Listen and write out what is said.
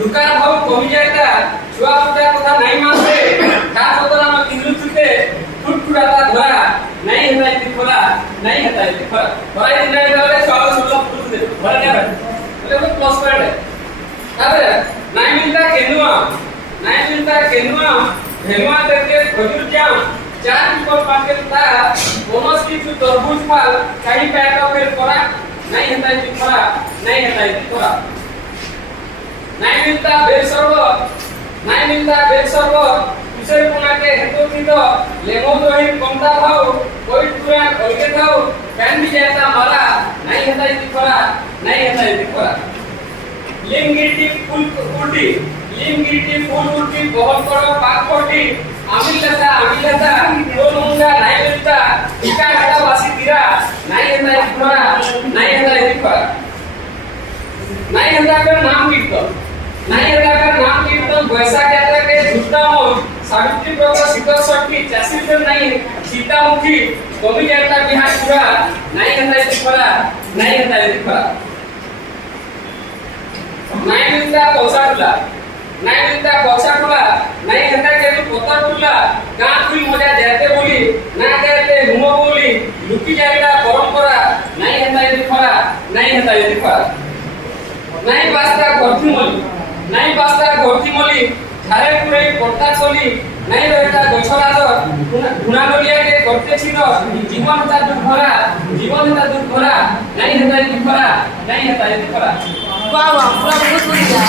दुकान भाव कमी जाता छुआ पुटा कथा नहीं मानते का बदला में किंदु तुते फुटफुटाता धरा नहीं हेता इति खोला नहीं हेता इति खोला बड़ा दिन नहीं गले 16 फुट दे बड़ा नहीं बोले वो प्लस पॉइंट है ताबे नहीं मिलता केनुआ भेनुआ करके खजूर जाम चार ऊपर पाके ता बोनस की तू तरबूज फल कहीं पैक फिर करा नहीं हेता इति खोला नहीं हेता इति खोला नहीं मिलता बेसर्व उसे पुना के हेतु थी तो लेमो तो ही कमता भाव कोई पूरा अलगे थाओ पैन भी जाता माला नहीं हेता इति खोला नहीं हेता इति खोला लिंगिटी फूल उल्टी बहुत बड़ा पाक कोटी आमिलता तो लूंगा नहीं मिलता इका हटा वासी तीरा नहीं हेता इति खोला नहीं हेता इति खोला नहीं हेता कर नाम कीर्तन वैशाख यात्रा के झूठाओं सावित्री प्रभा शीतल शक्ति चासी फिर नहीं सीतामुखी कवि यात्रा बिहार पूरा नहीं हेता इति खोला नहीं हेता इति खोला नहीं मिलता पौसा टुला नहीं हेता के तू पोता टुला गां तुई मजा जाते बोली ना जाते हुमो बोली लुकी जाता परंपरा नहीं हेता इति खोला नहीं हेता इति खोला नहीं बास्ता घरती मली झारे पुरे पट्टा कोली नहीं रहता गछराज गुना नलिया के करते छिनो जीवन ता दुर्भरा नहीं हेता इति खोला नहीं हेता इति खोला वाह वाह पूरा बहुत बढ़िया।